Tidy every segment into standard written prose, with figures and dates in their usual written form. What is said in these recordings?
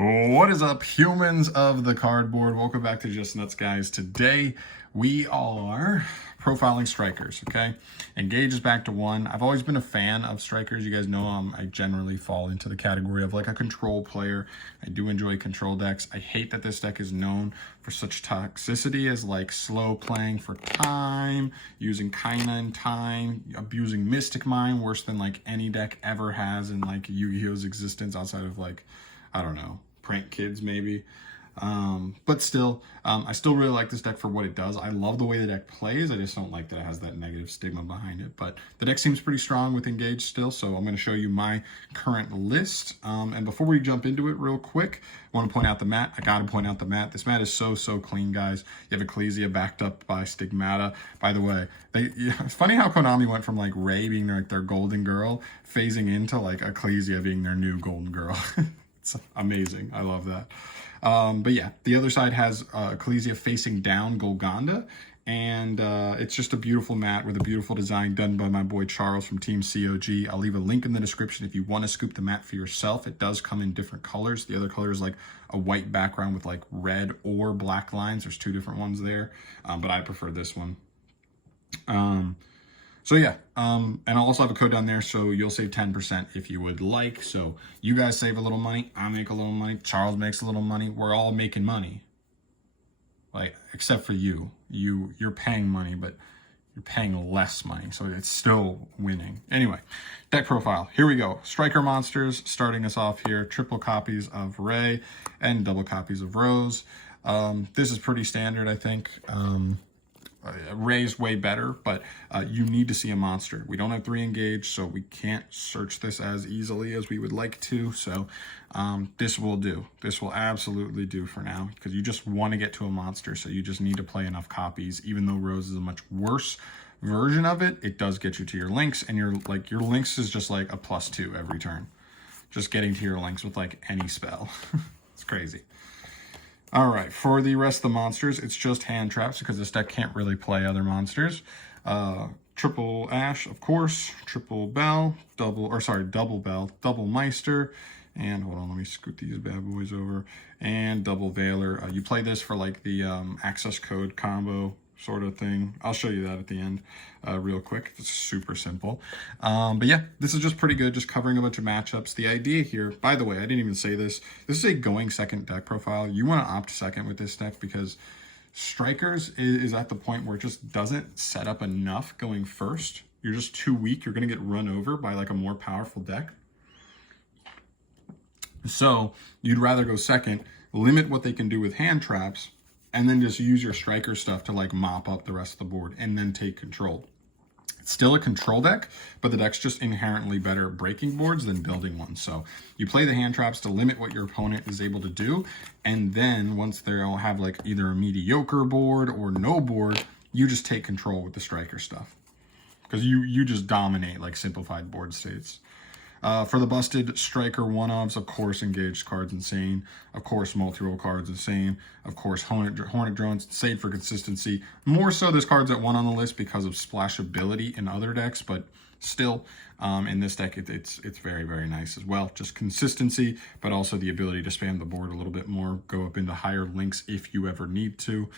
What is up, humans of the cardboard? Welcome back to Just Nuts, guys. Today we are profiling strikers, okay? Engage is back to 1. I've always been a fan of strikers. You guys know I generally fall into the category of like a control player. I do enjoy control decks. I hate that this deck is known for such toxicity as like slow playing for time, using Kaina in time, abusing Mystic Mine worse than like any deck ever has in like Yu-Gi-Oh's existence outside of like, I don't know, prank kids maybe. But still, I still really like this deck for what it does. I love the way the deck plays. I just don't like that it has that negative stigma behind it. But the deck seems pretty strong with Engage still, so I'm going to show you my current list. And before we jump into it real quick, I want to point out the mat. I got to point out the mat. This mat is so clean, guys. You have Ecclesia backed up by Stigmata. By the way, it's funny how Konami went from like Ray being their golden girl, phasing into like Ecclesia being their new golden girl. It's amazing. I love that. But yeah, the other side has Ecclesia facing down Golconda, and it's just a beautiful mat with a beautiful design done by my boy Charles from Team COG. I'll leave a link in the description if you want to scoop the mat for yourself. It does come in different colors. The other color is like a white background with like red or black lines. There's 2 different ones there, but I prefer this one. So yeah, and I'll also have a code down there, so you'll save 10% if you would like. So you guys save a little money, I make a little money, Charles makes a little money. We're all making money, like except for you. You're paying money, but you're paying less money, so it's still winning. Anyway, deck profile. Here we go. Striker monsters starting us off here. Triple copies of Ray and double copies of Rose. This is pretty standard, I think. Ray's way better, but you need to see a monster. We don't have 3 engage, so we can't search this as easily as we would like to. So this will do. This will absolutely do for now, because you just want to get to a monster, so you just need to play enough copies. Even though Rose is a much worse version of it, it does get you to your links, and your links is just like a +2 every turn. Just getting to your links with like any spell. It's crazy. All right, for the rest of the monsters, it's just hand traps because this deck can't really play other monsters. Triple Ash, of course, triple Bell, double Bell, double Meister, and hold on, let me scoot these bad boys over, and double Veiler. You play this for like the access code combo sort of thing. I'll show you that at the end real quick. It's super simple. But yeah, this is just pretty good, just covering a bunch of matchups. The idea here, by the way, I didn't even say this is a going second deck profile. You want to opt second with this deck because Strikers is at the point where it just doesn't set up enough going first. You're just too weak. You're going to get run over by like a more powerful deck. So you'd rather go second, limit what they can do with hand traps, and then just use your striker stuff to like mop up the rest of the board and then take control. It's still a control deck, but the deck's just inherently better at breaking boards than building ones. So you play the hand traps to limit what your opponent is able to do, and then once they'll have like either a mediocre board or no board, you just take control with the striker stuff. Because you just dominate like simplified board states. For the busted striker one-ofs, of course, engaged cards insane. Of course, multi-roll cards insane. Of course, Hornet drones insane for consistency. More so, this card's at 1 on the list because of splashability in other decks, but still, in this deck, it's very nice as well. Just consistency, but also the ability to spam the board a little bit more, go up into higher links if you ever need to.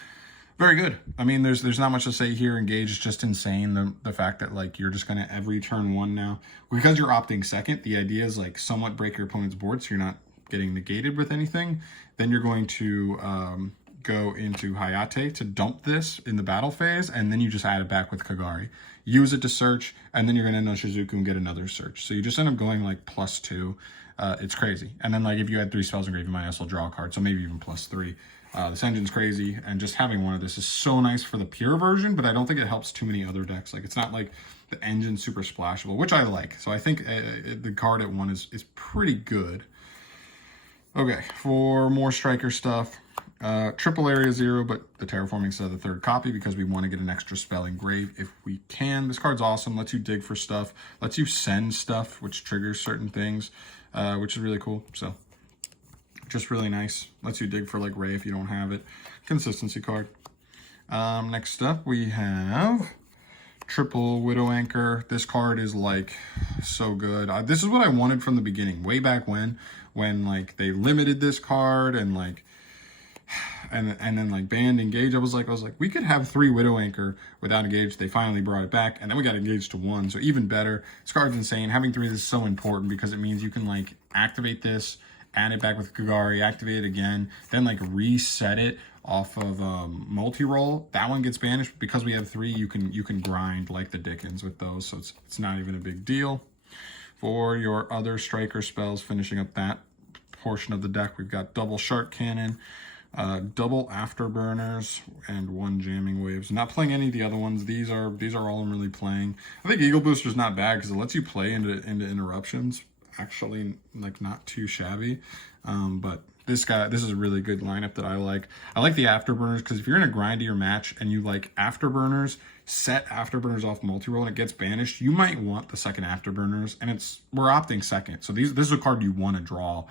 Very good. I mean, there's not much to say here. Engage is just insane. The fact that like you're just gonna every turn 1 now, because you're opting second, the idea is like somewhat break your opponent's board so you're not getting negated with anything. Then you're going to go into Hayate to dump this in the battle phase, and then you just add it back with Kagari. Use it to search, and then you're gonna end on Shizuku and get another search. So you just end up going like +2. It's crazy. And then like if you had 3 spells in grave, you might as well draw a card, so maybe even +3. This engine's crazy, and just having one of this is so nice for the pure version, but I don't think it helps too many other decks. Like, it's not like the engine's super splashable, which I like. So I think the card at 1 is pretty good. Okay, for more striker stuff, triple area 0, but the terraforming set of the 3rd copy because we want to get an extra spell in grave if we can. This card's awesome, lets you dig for stuff, lets you send stuff, which triggers certain things, which is really cool. So just really nice. Lets you dig for like Ray if you don't have it. Consistency card. Next up we have triple Widow Anchor. This card is like so good. This is what I wanted from the beginning, way back when like they limited this card and like and then like banned Engage. I was like we could have 3 Widow Anchor without Engage. They finally brought it back, and then we got Engage to 1, so even better. This card's insane. Having 3 is so important because it means you can like activate this, add it back with Kagari, activate it again, then like reset it off of multi-roll. That one gets banished. Because we have 3, you can grind like the Dickens with those, so it's not even a big deal. For your other striker spells, finishing up that portion of the deck, we've got double Shark Cannon, double Afterburners, and 1 Jamming Waves. Not playing any of the other ones. These are all I'm really playing. I think Eagle Booster's not bad because it lets you play into interruptions. Actually, like, not too shabby. But this is a really good lineup that I like. I like the Afterburners because if you're in a grindier match and you like Afterburners, set Afterburners off multi-roll and it gets banished, you might want the second Afterburners, and we're opting second. So this is a card you want to draw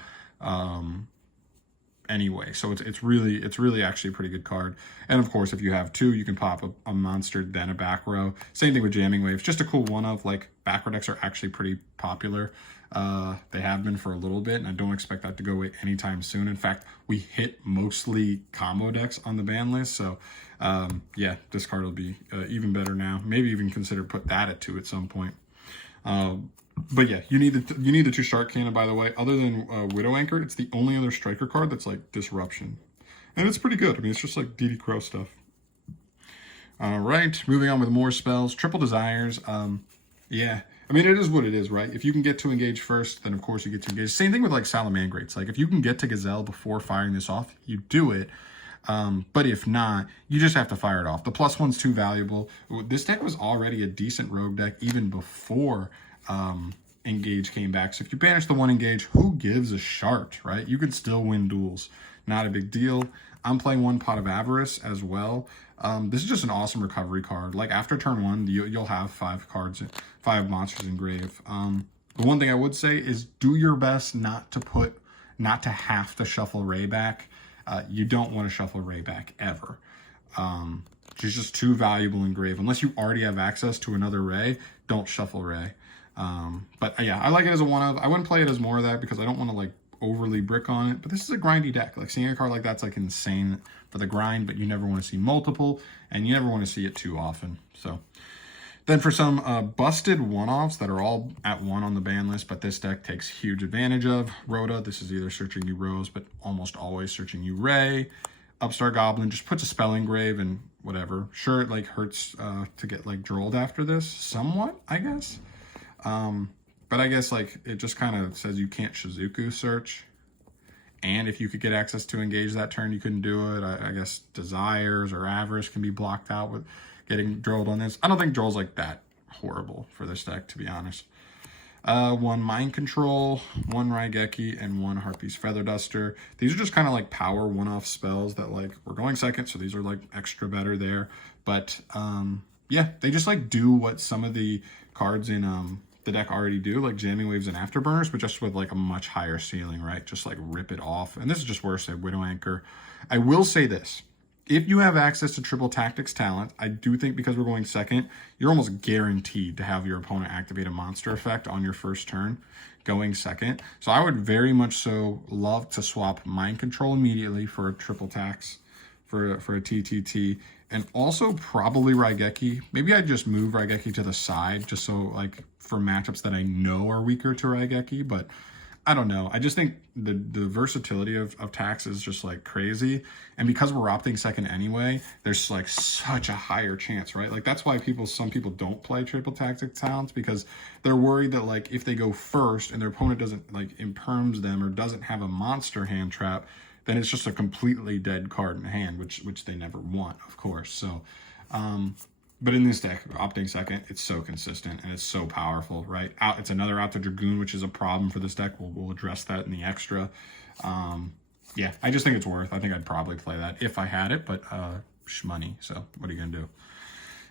anyway. So it's really actually a pretty good card. And of course, if you have 2, you can pop a monster, then a back row. Same thing with Jamming Waves. Just a cool one of, like, back row decks are actually pretty popular. They have been for a little bit, and I don't expect that to go away anytime soon. In fact, we hit mostly combo decks on the ban list, so yeah, this card will be even better now. Maybe even consider put that at 2 at some point. But yeah, you need the 2 Shark Cannon, by the way. Other than Widow Anchor, it's the only other striker card that's like Disruption, and it's pretty good. I mean, it's just like DD Crow stuff. All right, moving on with more spells. Triple Desires. Yeah, I mean, it is what it is, right? If you can get to Engage first, then of course you get to Engage. Same thing with like Salamangrates. Like, if you can get to Gazelle before firing this off, you do it. But if not, you just have to fire it off. The +1's too valuable. This deck was already a decent rogue deck even before Engage came back. So if you banish the 1 Engage, who gives a shart, right? You can still win duels. Not a big deal. I'm playing 1 Pot of Avarice as well. This is just an awesome recovery card. Like, after turn 1, you'll have 5 monsters in grave. The one thing I would say is do your best not to have to shuffle Ray back. You don't want to shuffle Ray back ever. She's just too valuable in grave. Unless you already have access to another Ray, don't shuffle Ray. But yeah, I like it as a one of. I wouldn't play it as more of that because I don't want to like overly brick on it. But this is a grindy deck. Like, seeing a card like that's like insane for the grind, but you never want to see multiple, and you never want to see it too often. So then for some busted one-offs that are all at 1 on the ban list, but this deck takes huge advantage of. Rhoda, this is either searching you Rose, but almost always searching you Ray. Upstart Goblin just puts a spell in grave and whatever. Sure, it like hurts to get like drolled after this, somewhat, I guess. But I guess like it just kind of says you can't Shizuku search. And if you could get access to Engage that turn, you couldn't do it. I guess Desires or Avarice can be blocked out with getting drolled on this. I don't think droll's like that horrible for this deck, to be honest. 1 Mind Control, 1 Raigeki, and 1 Harpy's Feather Duster. These are just kind of like power one-off spells that like we're going second, so these are like extra better there. But yeah, they just like do what some of the cards in the deck already do, like Jamming Waves and Afterburners, but just with like a much higher ceiling, right? Just like rip it off. And this is just worse at Widow Anchor. I will say this. If you have access to triple tactics talent, I do think because we're going second, you're almost guaranteed to have your opponent activate a monster effect on your first turn going second. So I would very much so love to swap Mind Control immediately for a triple tax, for a TTT, and also probably Raigeki. Maybe I'd just move Raigeki to the side just so like for matchups that I know are weaker to Raigeki, but I don't know. I just think the versatility of tax is just like crazy. And because we're opting second anyway, there's like such a higher chance, right? Like that's why some people don't play triple tactic talents, because they're worried that like if they go first and their opponent doesn't like imperms them or doesn't have a monster hand trap, then it's just a completely dead card in hand, which they never want, of course. So, but in this deck, opting second, it's so consistent and it's so powerful, right? It's another Out the Dragoon, which is a problem for this deck. We'll address that in the extra. Yeah, I just think it's worth. I think I'd probably play that if I had it, but shmoney. So what are you gonna do?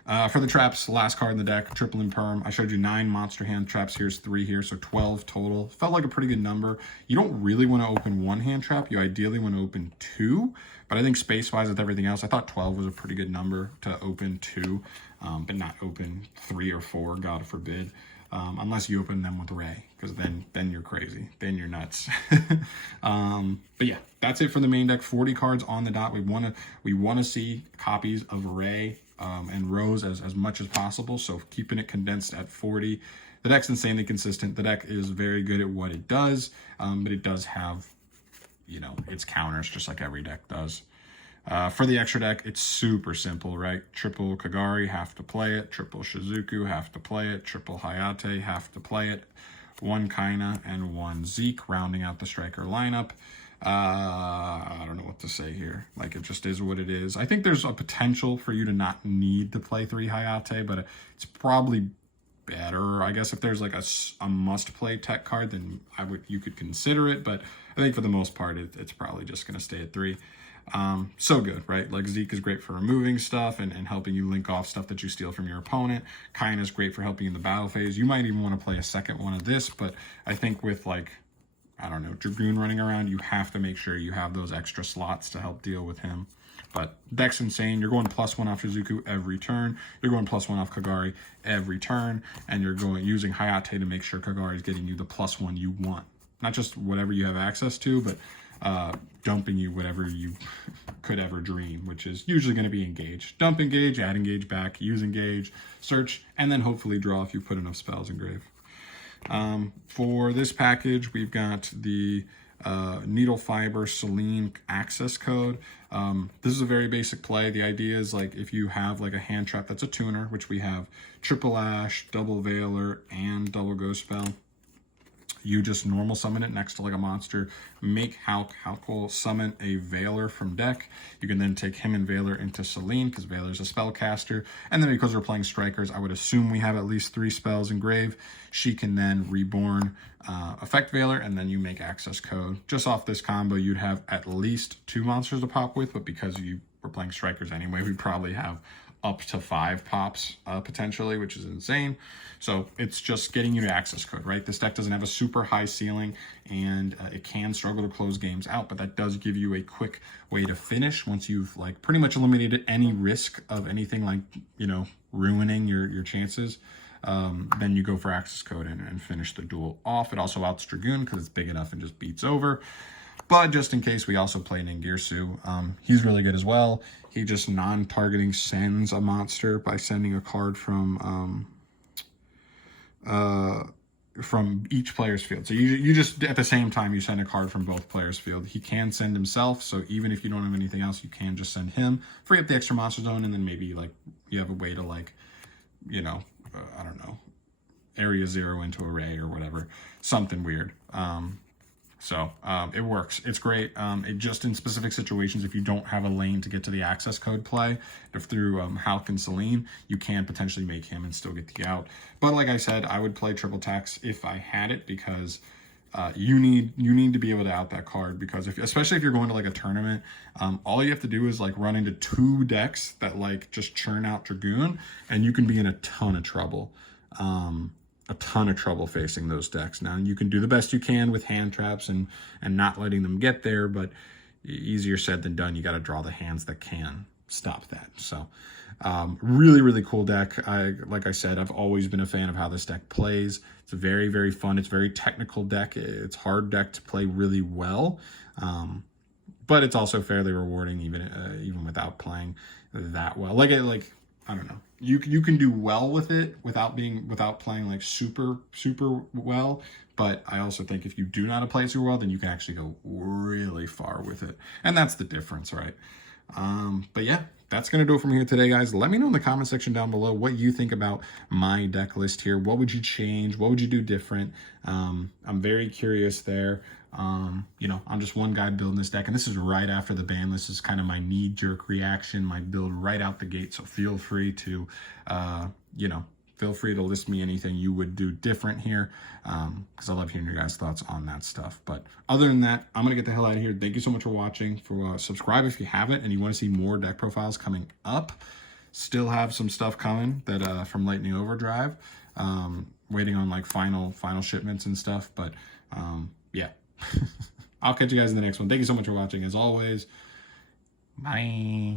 For the traps, last card in the deck, triple and perm. I showed you 9 monster hand traps. Here's 3 here, so 12 total. Felt like a pretty good number. You don't really want to open 1 hand trap. You ideally want to open 2. But I think space-wise with everything else, I thought 12 was a pretty good number to open 2, but not open 3 or 4, God forbid. Unless you open them with Ray, because then you're crazy. Then you're nuts. But yeah, that's it for the main deck. 40 cards on the dot. We want to see copies of Ray and Rose as much as possible. So keeping it condensed at 40. The deck's insanely consistent. The deck is very good at what it does, but it does have, you know, its counters just like every deck does. For the extra deck, it's super simple, right? Triple Kagari, have to play it. Triple Shizuku, have to play it. Triple Hayate, have to play it. 1 Kaina and 1 Zeke, rounding out the striker lineup. I don't know what to say here. Like, it just is what it is. I think there's a potential for you to not need to play 3 Hayate, but it's probably better, I guess, if there's like a must-play tech card, then you could consider it. But I think for the most part, it's probably just going to stay at 3. So good, right? Like, Zeke is great for removing stuff and helping you link off stuff that you steal from your opponent. Kaina is great for helping in the battle phase. You might even want to play a second one of this, but I think with, like, I don't know, Dragoon running around, you have to make sure you have those extra slots to help deal with him. But deck's insane. You're going +1 off Shizuku every turn. You're going +1 off Kagari every turn, and you're using Hayate to make sure Kagari is getting you the +1 you want. Not just whatever you have access to, but dumping you whatever you could ever dream, which is usually going to be engage. Dump engage, add engage back, use engage, search, and then hopefully draw if you put enough spells in grave. For this package, we've got the Needle Fiber Selene access code. This is a very basic play. The idea is, like, if you have like a hand trap that's a tuner, which we have triple Ash, double Veiler, and double Ghost Spell, you just normal summon it next to like a monster, make Halkul summon a Veiler from deck. You can then take him and Veiler into Selene, because Veiler's a spellcaster. And then because we're playing strikers, I would assume we have at least 3 spells in grave. She can then reborn effect Veiler, and then you make access code. Just off this combo, you'd have at least 2 monsters to pop with, but because you were playing strikers anyway, we probably have up to 5 pops potentially, which is insane. So it's just getting you to access code, right? This deck doesn't have a super high ceiling, and it can struggle to close games out, but that does give you a quick way to finish once you've like pretty much eliminated any risk of anything like, you know, ruining your chances. Then you go for access code and finish the duel off. It also outs Dragoon because it's big enough and just beats over. But just in case, we also play Ningirsu. He's really good as well. He just non-targeting sends a monster by sending a card from each player's field. So you just, at the same time, you send a card from both players' field. He can send himself, so even if you don't have anything else, you can just send him. Free up the extra monster zone, and then maybe, like, you have a way to, like, you know, I don't know, area 0 into array or whatever. Something weird. So it works. It's great. It just, in specific situations, if you don't have a lane to get to the access code play, if through Halk and Selene, you can potentially make him and still get the out. But like I said, I would play triple tax if I had it, because you need to be able to out that card, because especially if you're going to like a tournament, all you have to do is like run into 2 decks that like just churn out Dragoon, and you can be in a ton of trouble. Facing those decks. Now, you can do the best you can with hand traps and not letting them get there, but easier said than done. You got to draw the hands that can stop that. So really, really cool deck. Like I said, I've always been a fan of how this deck plays. It's a very, very fun. It's a very technical deck. It's hard deck to play really well, but it's also fairly rewarding even without playing that well. I don't know. You can do well with it without playing like super well. But I also think if you do know how to play it super well, then you can actually go really far with it. And that's the difference, right? But yeah, that's going to do it from here today, guys. Let me know in the comment section down below what you think about my deck list here. What would you change? What would you do different? I'm very curious there. You know, I'm just one guy building this deck, and this is right after the ban list. This is kind of my knee-jerk reaction, my build right out the gate. So feel free to, feel free to list me anything you would do different here, because I love hearing your guys' thoughts on that stuff. But other than that, I'm going to get the hell out of here. Thank you so much for watching. Subscribe if you haven't and you want to see more deck profiles coming up. Still have some stuff coming that from Lightning Overdrive. Waiting on like final shipments and stuff. But yeah, I'll catch you guys in the next one. Thank you so much for watching as always. Bye.